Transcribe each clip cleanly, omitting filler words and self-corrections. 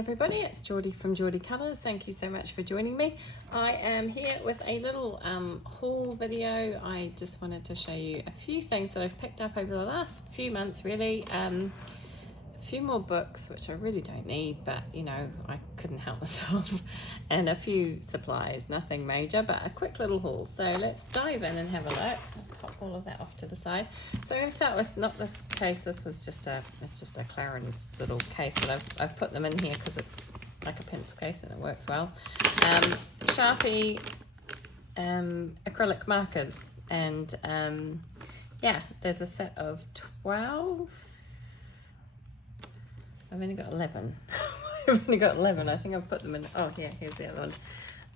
everybody, it's Geordie from Geordie Colours. Thank you so much for joining me. I am here with a little haul video. I just wanted to show you a few things that I've picked up over the last few months really. A few more books which I really don't need, but you know, I couldn't help myself, and a few supplies, nothing major, but a quick little haul. So let's dive in and have a look. I'll pop all of that off to the side. So I'm going to start with not this case. This was just it's just a Clarins little case, but I've put them in here because it's like a pencil case and it works well. Sharpie acrylic markers, and yeah, there's a set of 12. I've only got 11. I've only got 11. I think I've put them in. Oh, yeah, here's the other one.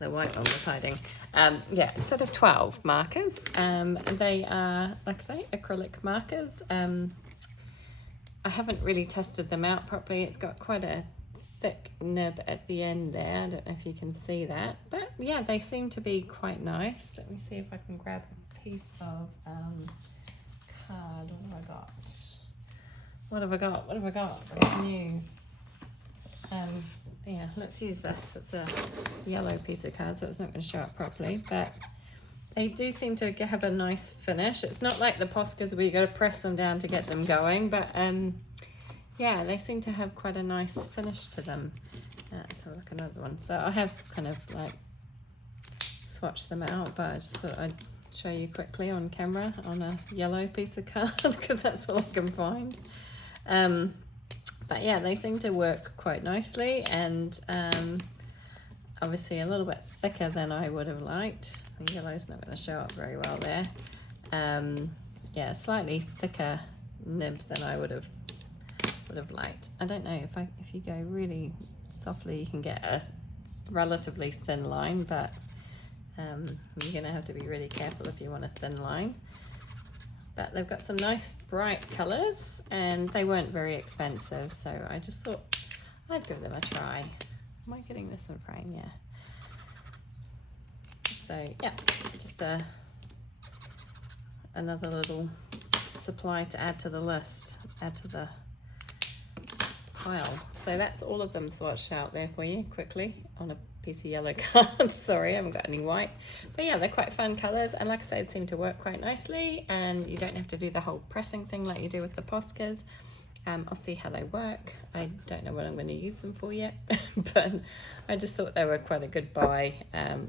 The white one was hiding. Yeah, a set of 12 markers. And they are, like I say, acrylic markers. I haven't really tested them out properly. It's got quite a thick nib at the end there. I don't know if you can see that. But yeah, they seem to be quite nice. Let me see if I can grab a piece of card. What have I got? What have I got? Good news. Yeah, let's use this. It's a yellow piece of card, so it's not going to show up properly, but they do seem to have a nice finish. It's not like the Poscas where you got to press them down to get them going, but yeah, they seem to have quite a nice finish to them. Let's have a look at another one. So I have kind of like swatched them out, but I just thought I'd show you quickly on camera on a yellow piece of card because that's all I can find. But yeah, they seem to work quite nicely, and obviously a little bit thicker than I would have liked. The yellow's not going to show up very well there. Yeah, slightly thicker nib than I would have liked. I don't know if you go really softly, you can get a relatively thin line, but you're going to have to be really careful if you want a thin line. But they've got some nice bright colours, and they weren't very expensive, so I just thought I'd give them a try. Am I getting this in frame? Yeah. So yeah, just another little supply to add to the list, add to the pile. So that's all of them swatched out there for you quickly on a piece of yellow card. Sorry, I haven't got any white, but yeah, they're quite fun colors, and like I said, seem to work quite nicely, and you don't have to do the whole pressing thing like you do with the Poscas. I'll see how they work. I don't know what I'm going to use them for yet, but I just thought they were quite a good buy,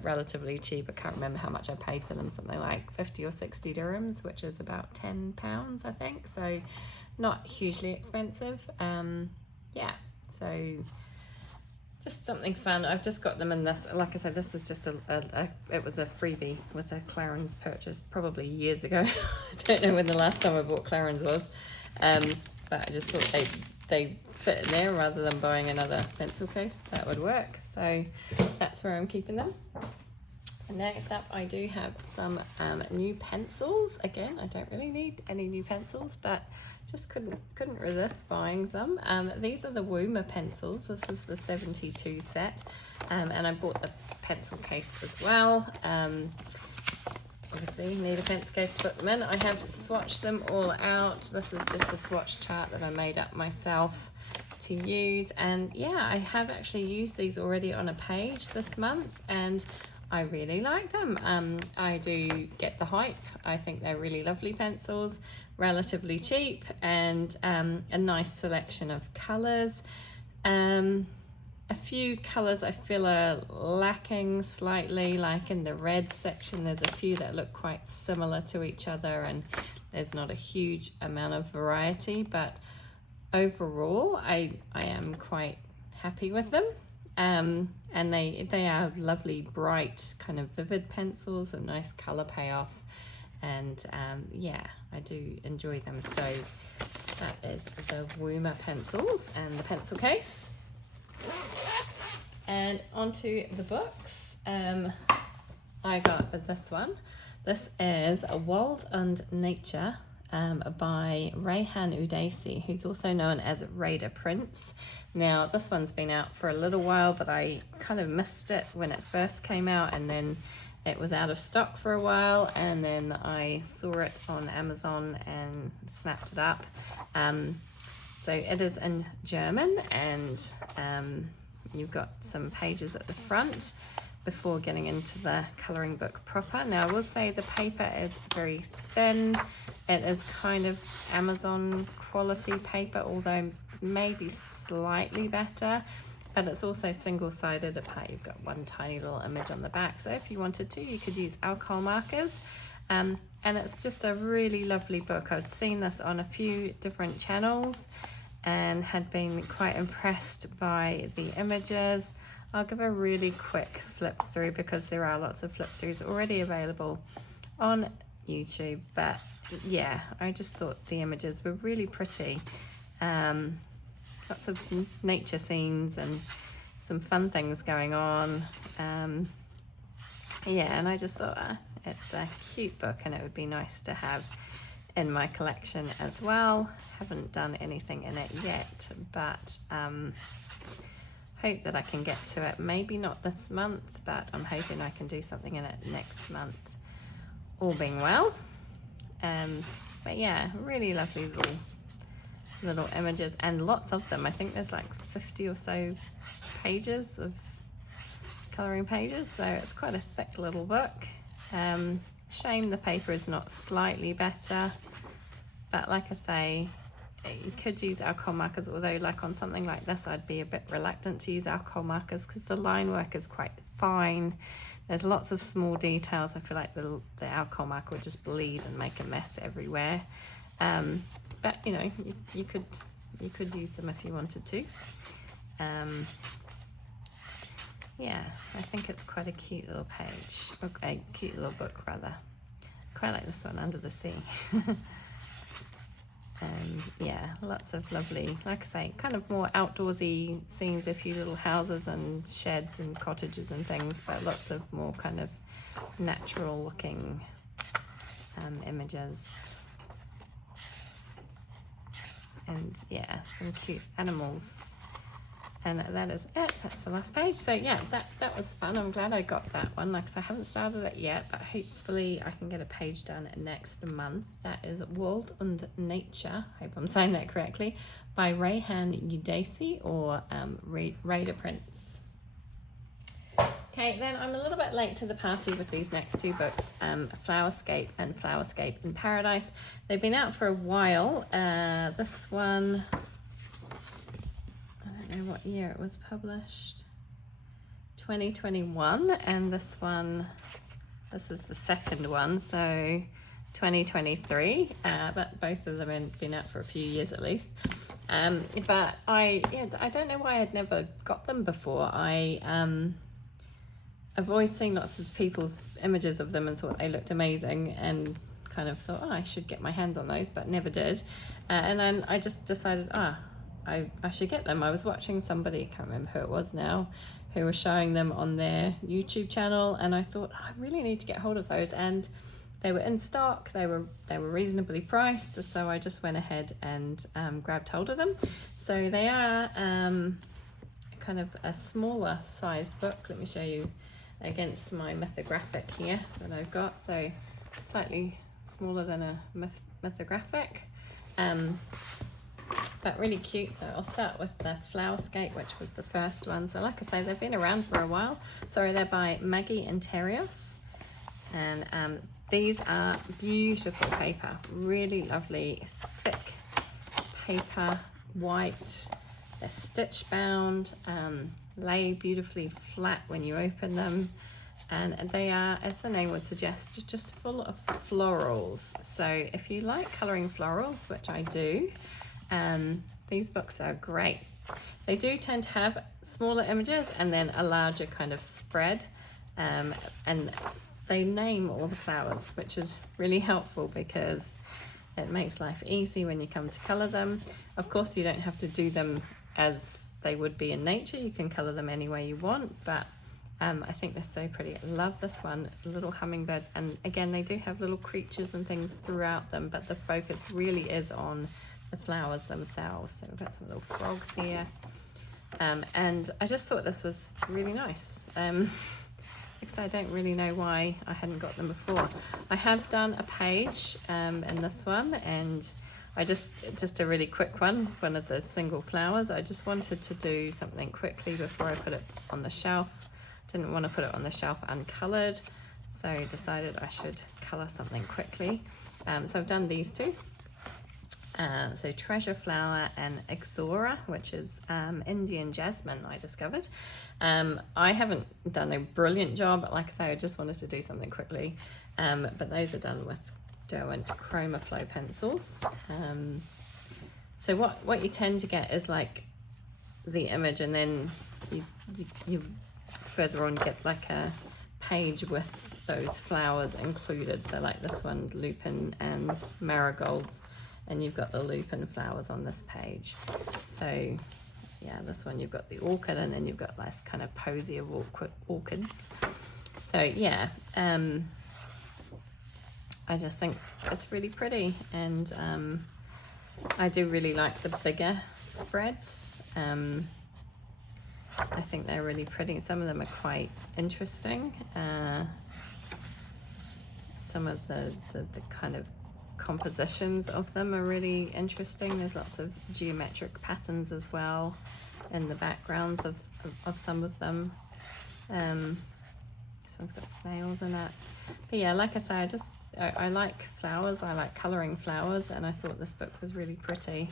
relatively cheap. I can't remember how much I paid for them, something like 50 or 60 dirhams, which is about £10 I think, so not hugely expensive. Yeah, so just something fun. I've just got them in this, like I said, this is just it was a freebie with a Clarins purchase probably years ago. I don't know when the last time I bought Clarins was, but I just thought they fit in there rather than buying another pencil case. That would work, so that's where I'm keeping them. And next up, I do have some new pencils. Again, I don't really need any new pencils, but just couldn't resist buying some. These are the Woomer pencils. This is the 72 set, and I bought the pencil case as well. Obviously, you need a pencil case to put them in. I have swatched them all out. This is just a swatch chart that I made up myself to use, and yeah, I have actually used these already on a page this month, and I really like them. I do get the hype. I think they're really lovely pencils, relatively cheap, and a nice selection of colours. A few colours I feel are lacking slightly, like in the red section there's a few that look quite similar to each other, and there's not a huge amount of variety, but overall I am quite happy with them. And they are lovely, bright, kind of vivid pencils, a nice colour payoff, and yeah, I do enjoy them. So that is the Woomer pencils and the pencil case. And onto the books. I got this one. This is A World and Nature by Rayhan Udaisi, who's also known as Raider Prince. Now, this one's been out for a little while, but I kind of missed it when it first came out, and then it was out of stock for a while, and then I saw it on Amazon and snapped it up. So it is in German, and you've got some pages at the front before getting into the colouring book proper. Now I will say the paper is very thin. It is kind of Amazon quality paper, although maybe slightly better, but it's also single-sided apart. You've got one tiny little image on the back, so if you wanted to, you could use alcohol markers. And it's just a really lovely book. I'd seen this on a few different channels and had been quite impressed by the images. I'll give a really quick flip through because there are lots of flip throughs already available on YouTube, but yeah, I just thought the images were really pretty. Lots of nature scenes and some fun things going on. Yeah, and I just thought it's a cute book and it would be nice to have in my collection as well. Haven't done anything in it yet, but hope that I can get to it. Maybe not this month, but I'm hoping I can do something in it next month, all being well. But yeah, really lovely little images and lots of them. I think there's like 50 or so pages of colouring pages, so it's quite a thick little book. Shame the paper is not slightly better, but like I say, you could use alcohol markers, although like on something like this I'd be a bit reluctant to use alcohol markers because the line work is quite fine. There's lots of small details. I feel like the alcohol marker would just bleed and make a mess everywhere. But you know, you could use them if you wanted to. Yeah, I think it's quite a cute little page, or a cute little book rather. Quite like this one, Under the Sea. Yeah, lots of lovely, like I say, kind of more outdoorsy scenes, a few little houses and sheds and cottages and things, but lots of more kind of natural looking images. And yeah, some cute animals. And that is it. That's the last page. So yeah, that was fun. I'm glad I got that one. Like I said, I haven't started it yet, but hopefully I can get a page done next month. That is World und Nature, hope I'm saying that correctly, by Rayhan Udasi or Raider Prince. Okay, then I'm a little bit late to the party with these next two books, Flowerscape and Flowerscape in Paradise. They've been out for a while. This one, I don't know what year it was published, 2021, and this one, this is the second one, so 2023, but both of them have been out for a few years at least. But I don't know why I'd never got them before. I've always seen lots of people's images of them and thought they looked amazing and kind of thought, oh, I should get my hands on those, but never did. And then I just decided, I should get them. I was watching somebody, I can't remember who it was now, who was showing them on their YouTube channel, and I thought, I really need to get hold of those. And they were in stock, they were reasonably priced, so I just went ahead and grabbed hold of them. So they are kind of a smaller sized book. Let me show you against my Mythographic here that I've got, so slightly smaller than a Mythographic, but really cute. So I'll start with the Flowerscape, which was the first one. So like I say, they've been around for a while. Sorry, they're by Maggie Interios, and these are beautiful paper, really lovely thick paper, white. They're stitch bound, lay beautifully flat when you open them, and they are, as the name would suggest, just full of florals. So if you like colouring florals, which I do, these books are great. They do tend to have smaller images and then a larger kind of spread, and they name all the flowers, which is really helpful because it makes life easy when you come to colour them. Of course, you don't have to do them as they would be in nature. You can colour them any way you want, but I think they're so pretty. I love this one, little hummingbirds, and again, they do have little creatures and things throughout them, but the focus really is on the flowers themselves. So we've got some little frogs here, and I just thought this was really nice. Because I don't really know why I hadn't got them before. I have done a page in this one, and just a really quick one of the single flowers. I just wanted to do something quickly before I put it on the shelf. Didn't want to put it on the shelf uncolored, so decided I should color something quickly. So I've done these two. So Treasure Flower and Exora, which is Indian jasmine, I discovered. I haven't done a brilliant job, but like I say, I just wanted to do something quickly. But those are done with Derwent Chroma Flow pencils. So what you tend to get is like the image, and then you further on get like a page with those flowers included. So like this one, lupin and marigolds, and you've got the lupin flowers on this page. So yeah, this one you've got the orchid, and then you've got this kind of posy of orchids. So yeah, I just think it's really pretty, and I do really like the bigger spreads. I think they're really pretty. Some of them are quite interesting. Some of the kind of compositions of them are really interesting. There's lots of geometric patterns as well in the backgrounds of some of them. This one's got snails in it. But yeah, like I say, I like flowers. I like colouring flowers, and I thought this book was really pretty.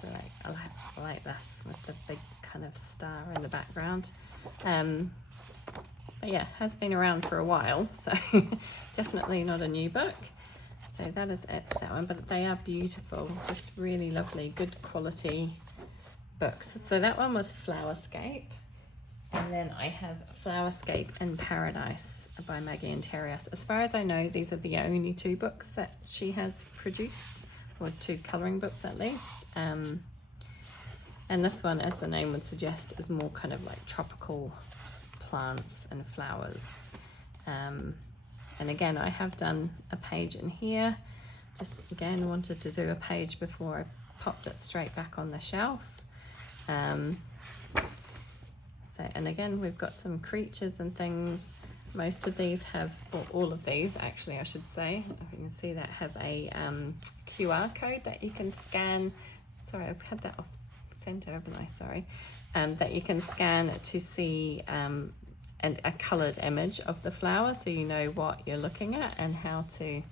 So I like this with the big kind of star in the background. But yeah, has been around for a while, so definitely not a new book. So that is it, that one, but they are beautiful, just really lovely, good quality books. So that one was Flowerscape, and then I have Flowerscape in Paradise by Maggie Interios. As far as I know, these are the only two books that she has produced, or two colouring books at least. And this one, as the name would suggest, is more kind of like tropical plants and flowers. And again, I have done a page in here. Just again, wanted to do a page before I popped it straight back on the shelf. And again, we've got some creatures and things. Most of these have, or all of these actually, I should say, if you can see that, have a QR code that you can scan. Sorry, I've had that off center, haven't I? Sorry. That you can scan to see a coloured image of the flower, so you know what you're looking at and how to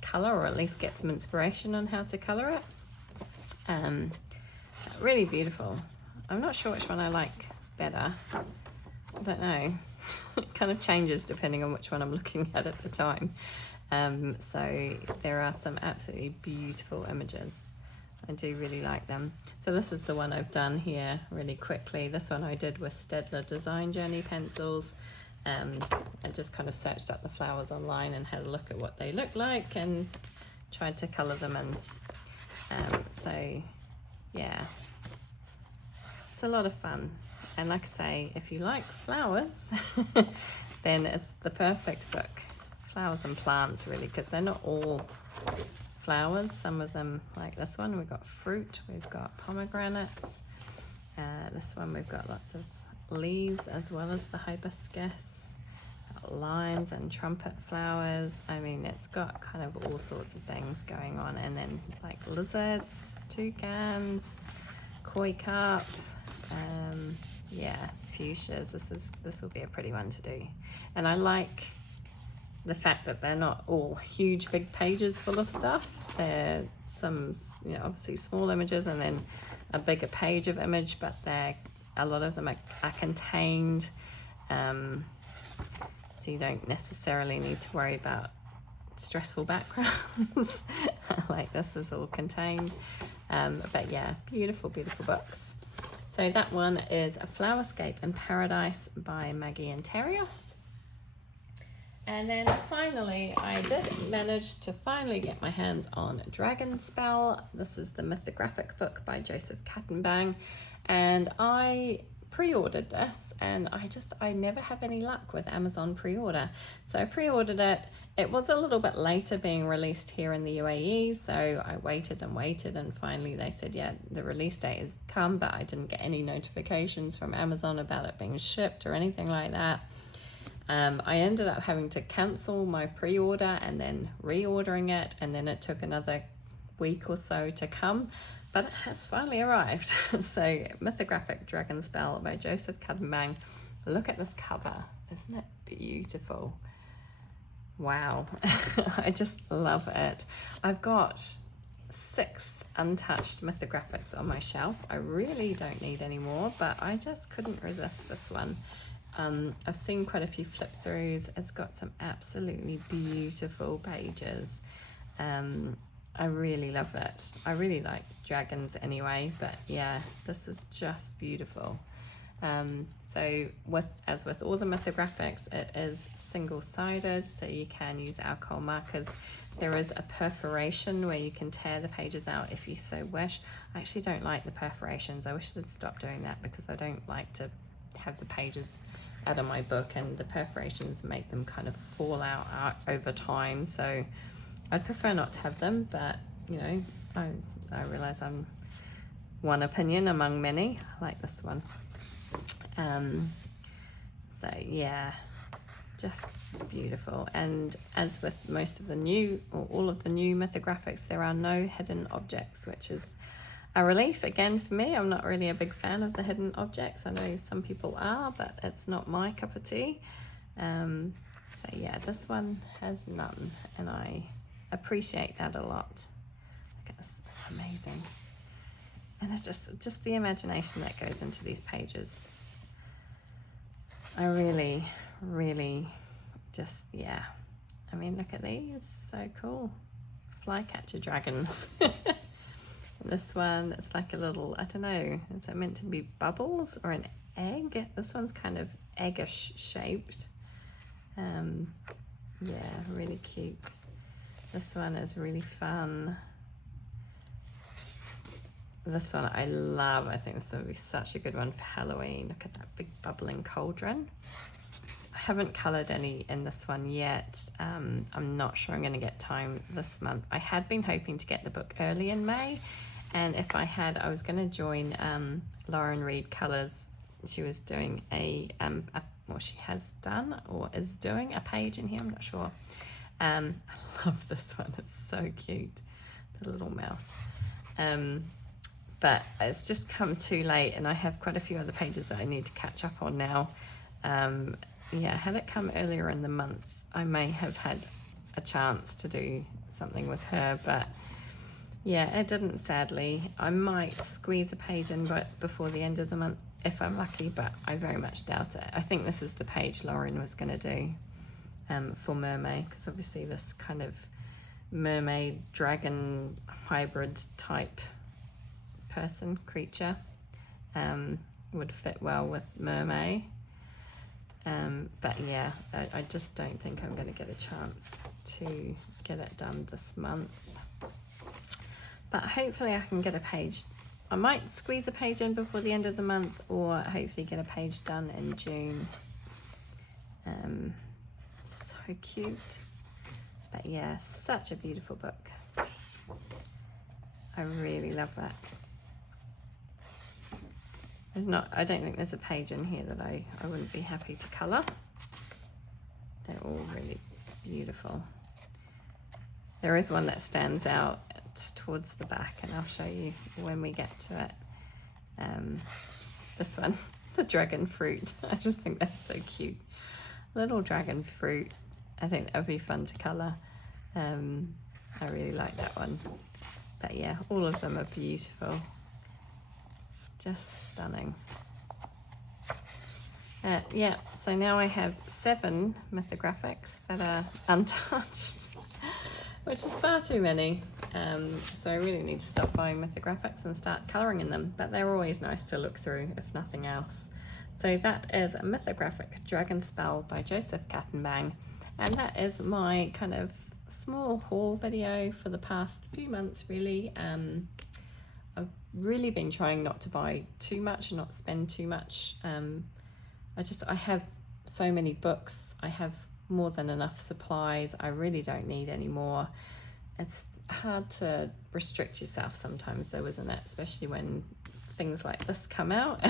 colour, or at least get some inspiration on how to colour it. Really beautiful. I'm not sure which one I like better. I don't know. It kind of changes depending on which one I'm looking at the time. So there are some absolutely beautiful images. I do really like them. So this is the one I've done here really quickly. This one I did with Staedtler Design Journey pencils. I just kind of searched up the flowers online and had a look at what they look like and tried to colour them in. So yeah, it's a lot of fun. And like I say, if you like flowers, then it's the perfect book. Flowers and plants, really, because they're not all flowers. Some of them, like this one, we've got fruit, we've got pomegranates. This one we've got lots of leaves as well as the hibiscus, limes and trumpet flowers. I mean, it's got kind of all sorts of things going on. And then like lizards, toucans, koi carp, yeah, fuchsias. This will be a pretty one to do. And I like the fact that they're not all huge big pages full of stuff. They're some, you know, obviously small images and then a bigger page of image, but a lot of them are contained, so you don't necessarily need to worry about stressful backgrounds. Like this is all contained. But yeah, beautiful books. So that one is A Flowerscape in Paradise by Maggie Interios. And then finally, I did manage to finally get my hands on Dragon Spell. This is the Mythographic book by Joseph Kattenbang. And I pre-ordered this, and I never have any luck with Amazon pre-order. So I pre-ordered it. It was a little bit later being released here in the UAE, so I waited, and finally they said, yeah, the release date has come, but I didn't get any notifications from Amazon about it being shipped or anything like that. I ended up having to cancel my pre-order and then reordering it, and then it took another week or so to come, but it has finally arrived. So Mythographic Dragon Spell by Joseph Kattenbang. Look at this cover, isn't it beautiful? Wow. I just love it. I've got 6 untouched mythographics on my shelf. I really don't need any more, but I just couldn't resist this one. I've seen quite a few flip throughs. It's got some absolutely beautiful pages. I really love it. I really like dragons anyway, but yeah, this is just beautiful. So as with all the mythographics, it is single-sided, so you can use alcohol markers. There is a perforation where you can tear the pages out if you so wish. I actually don't like the perforations. I wish they'd stop doing that, because I don't like to have the pages out of my book, and the perforations make them kind of fall out over time. So I'd prefer not to have them, but you know, I realize I'm one opinion among many. I like this one. So yeah, just beautiful. And as with most of the new, or all of the new mythographics, there are no hidden objects, which is a relief again for me. I'm not really a big fan of the hidden objects. I know some people are, but it's not my cup of tea. So yeah, this one has none, and I appreciate that a lot. Look at this, it's amazing. And it's just the imagination that goes into these pages. I really, really just, yeah. I mean, look at these, so cool. Flycatcher dragons. This one, it's like a little, I don't know, is it meant to be bubbles or an egg? This one's kind of eggish shaped. Yeah, really cute. This one is really fun. This one I love. I think this would be such a good one for Halloween. Look at that big bubbling cauldron. I haven't coloured any in this one yet. I'm not sure I'm going to get time this month. I had been hoping to get the book early in May, and if I had, I was going to join Lauren Reed Colours. She was doing well, she has done or is doing a page in here, I'm not sure. I love this one, it's so cute, the little mouse. But it's just come too late, and I have quite a few other pages that I need to catch up on now. Yeah, had it come earlier in the month, I may have had a chance to do something with her, but yeah, it didn't, sadly. I might squeeze a page in before the end of the month if I'm lucky, but I very much doubt it. I think this is the page Lauren was going to do for Mermaid, because obviously this kind of mermaid dragon hybrid type creature would fit well with Mermaid. But yeah, I just don't think I'm going to get a chance to get it done this month. But hopefully I can get a page. I might squeeze a page in before the end of the month, or hopefully get a page done in June. So cute. But yeah, such a beautiful book. I really love that. I don't think there's a page in here that I wouldn't be happy to colour. They're all really beautiful. There is one that stands out towards the back, and I'll show you when we get to it. This one, the dragon fruit. I just think that's so cute. Little dragon fruit. I think that would be fun to colour. I really like that one. But yeah, all of them are beautiful. Just stunning. Yeah, so now I have 7 mythographics that are untouched, which is far too many. So I really need to stop buying mythographics and start colouring in them, but they're always nice to look through, if nothing else. So that is a Mythographic Dragon Spell by Joseph Kattenbang, and that is my kind of small haul video for the past few months, really. I've really been trying not to buy too much and not spend too much. I have so many books. I have more than enough supplies. I really don't need any more. It's hard to restrict yourself sometimes though, isn't it? Especially when things like this come out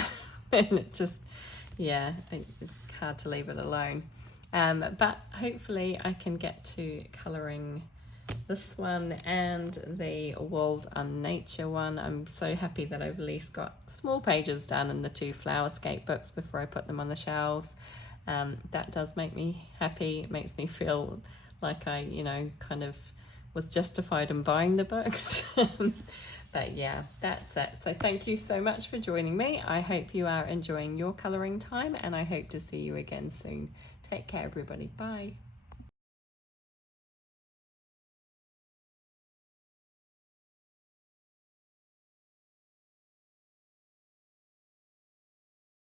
and it just, yeah, it's hard to leave it alone. But hopefully I can get to colouring this one and the World and Nature one. I'm so happy that I've at least got small pages done in the 2 Flowerscape books before I put them on the shelves. That does make me happy. It makes me feel like I, you know, kind of was justified in buying the books. But yeah, that's it. So thank you so much for joining me. I hope you are enjoying your colouring time, and I hope to see you again soon. Take care, everybody. Bye.